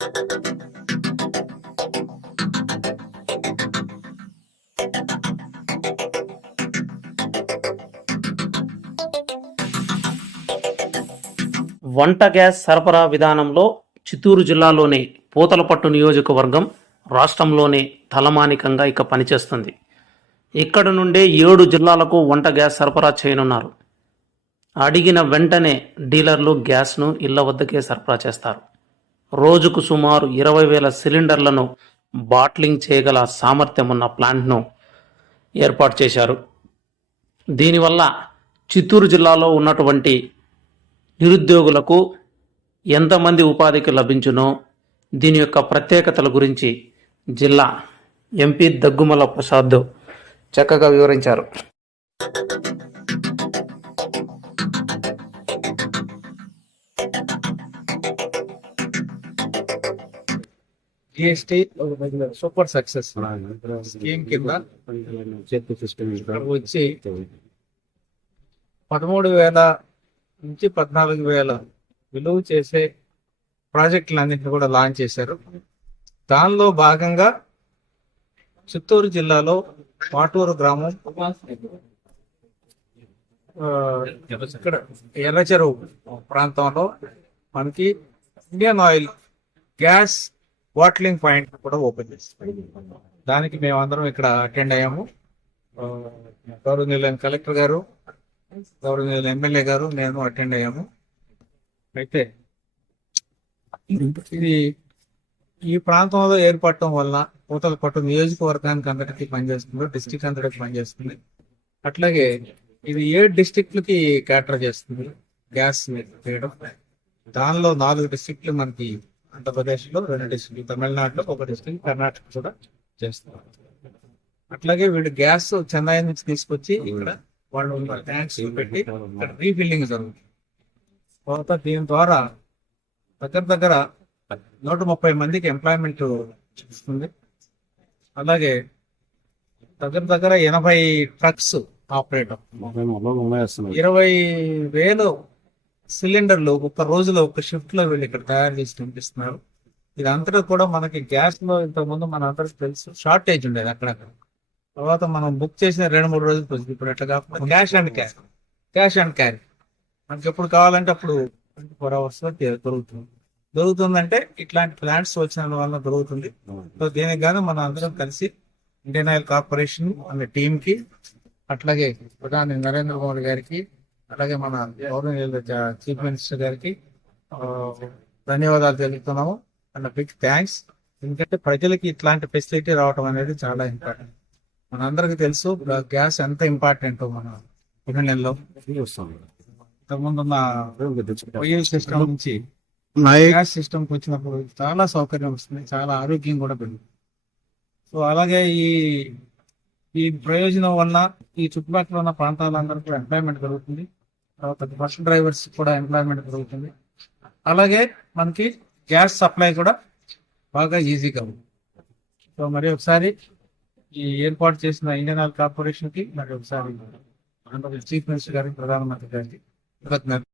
వంట గ్యాస్ సరఫరా విధానంలో చిత్తూరు జిల్లాలోని పూతలపట్టు నియోజకవర్గం రాష్ట్రంలోనే తలమానికంగా ఇక పనిచేస్తుంది. ఇక్కడ నుండే ఏడు జిల్లాలకు వంట గ్యాస్ సరఫరా చేయనున్నారు. అడిగిన వెంటనే డీలర్లు గ్యాస్ను ఇళ్ళ వద్దకే సరఫరా చేస్తారు. రోజుకు సుమారు ఇరవై వేల సిలిండర్లను బాట్లింగ్ చేయగల సామర్థ్యం ఉన్న ప్లాంట్ను ఏర్పాటు చేశారు. దీనివల్ల చిత్తూరు జిల్లాలో ఉన్నటువంటి నిరుద్యోగులకు ఎంతమంది ఉపాధికి లభించునో దీని యొక్క ప్రత్యేకతల గురించి జిల్లా ఎంపీ దగ్గుమల ప్రసాద్ చక్కగా వివరించారు. GST super success. స్కీమ్ కింద వచ్చి పదమూడు వేల నుంచి పద్నాలుగు వేల విలువ చేసే ప్రాజెక్టులన్నింటినీ కూడా లాంచ్ చేశారు. దానిలో భాగంగా చిత్తూరు జిల్లాలో పాటూరు గ్రామం ఆ, ఇక్కడ ఎర్రచెరువు ప్రాంతంలో మనకి Indian oil gas bottling point కూడా ఓపెన్ చేస్తాం. దానికి మేమందరం ఇక్కడ అటెండ్ అయ్యాము. గౌరవనీయులైన కలెక్టర్ గారు గౌరవనీయుల ఎమ్మెల్యే గారు నేను అటెండ్ అయ్యాము. అయితే ఇది ఈ ప్రాంతంలో ఏర్పడటం వల్ల పూతల పట్టు నియోజకవర్గానికి అందరికి పనిచేస్తుంది డిస్టిక్ అందరికి పనిచేస్తుంది. అట్లాగే ఇది ఏ డిస్టిక్లకి క్యాటర్ చేస్తుంది? గ్యాస్ చేయడం. దానిలో నాలుగు డిస్టిక్లు మనకి ఆంధ్రప్రదేశ్లో రెండు డిస్టిక్లు తమిళనాడులో ఒక డిస్టిక్ కర్ణాటక కూడా చేస్తున్నారు అట్లాగే వీళ్ళు గ్యాస్ చెన్నై నుంచి తీసుకొచ్చి ఇక్కడ వాళ్ళు ట్యాంక్స్ పెట్టి ఇక్కడ రీఫిల్లింగ్ జరుగుతుంది. తర్వాత దీని ద్వారా దగ్గర దగ్గర నూట ముప్పై మందికి ఎంప్లాయ్మెంట్ ఇస్తుంది అలాగే దగ్గర దగ్గర ఎనభై ట్రక్స్ ఆపరేటర్ ఇరవై వేలు సిలిండర్లు ఒక రోజులో ఒక షిఫ్ట్లో వీళ్ళు ఇక్కడ తయారు చేసి పంపిస్తున్నారు. ఇదంతా కూడా మనకి గ్యాస్లో ఇంతకు ముందు మన అందరికి తెలుసు షార్టేజ్ ఉండేది అక్కడక్కడ. తర్వాత మనం బుక్ చేసిన రెండు మూడు రోజులు వచ్చింది ఇప్పుడు ఎట్లా కాకుండా cash and carry cash and carry. మనకి ఎప్పుడు కావాలంటే అప్పుడు ట్వంటీ ఫోర్ అవర్స్లో దొరుకుతుంది. దొరుకుతుందంటే ఇట్లాంటి ప్లాంట్స్ వచ్చిన వల్ల దొరుకుతుంది. సో దీనికి గాను మన అందరం కలిసి ఇండియన్ ఆయిల్ కార్పొరేషన్ అనే టీమ్కి అట్లాగే ప్రధాని నరేంద్ర మోడీ గారికి అలాగే మన గవర్నర్ చీఫ్ మినిస్టర్ గారికి ఆ, ధన్యవాదాలు తెలుపుతున్నాము. అండ్ బిగ్ థ్యాంక్స్ ఎందుకంటే ప్రజలకి ఇట్లాంటి ఫెసిలిటీ రావడం అనేది చాలా ఇంపార్టెంట్. మనందరికీ తెలుసు గ్యాస్ ఎంత ఇంపార్టెంట్ మన ఇంతకుముందు ఉన్న సిస్టమ్ నుంచి గ్యాస్ సిస్టమ్ వచ్చినప్పుడు చాలా సౌకర్యం వస్తుంది చాలా ఆరోగ్యం కూడా పెరుగుతుంది. సో అలాగే ఈ ఈ ప్రయోజనం వల్ల ఈ చుట్టుపక్కల ఉన్న ప్రాంతాలందరూ కూడా ఎంప్లాయ్మెంట్ పెరుగుతుంది. తర్వాత బస్ డ్రైవర్స్ కూడా ఎంప్లాయ్మెంట్ పెరుగుతుంది. అలాగే మనకి గ్యాస్ సప్లై కూడా బాగా ఈజీగా ఉంది. సో మరి ఒకసారి ఈ ఏర్పాటు చేసిన ఇండియన్ ఆయిల్ కార్పొరేషన్కి మరి ఒకసారి చీఫ్ మినిస్టర్ గారికి ప్రధానమంత్రి గారికి కృతజ్ఞతలు.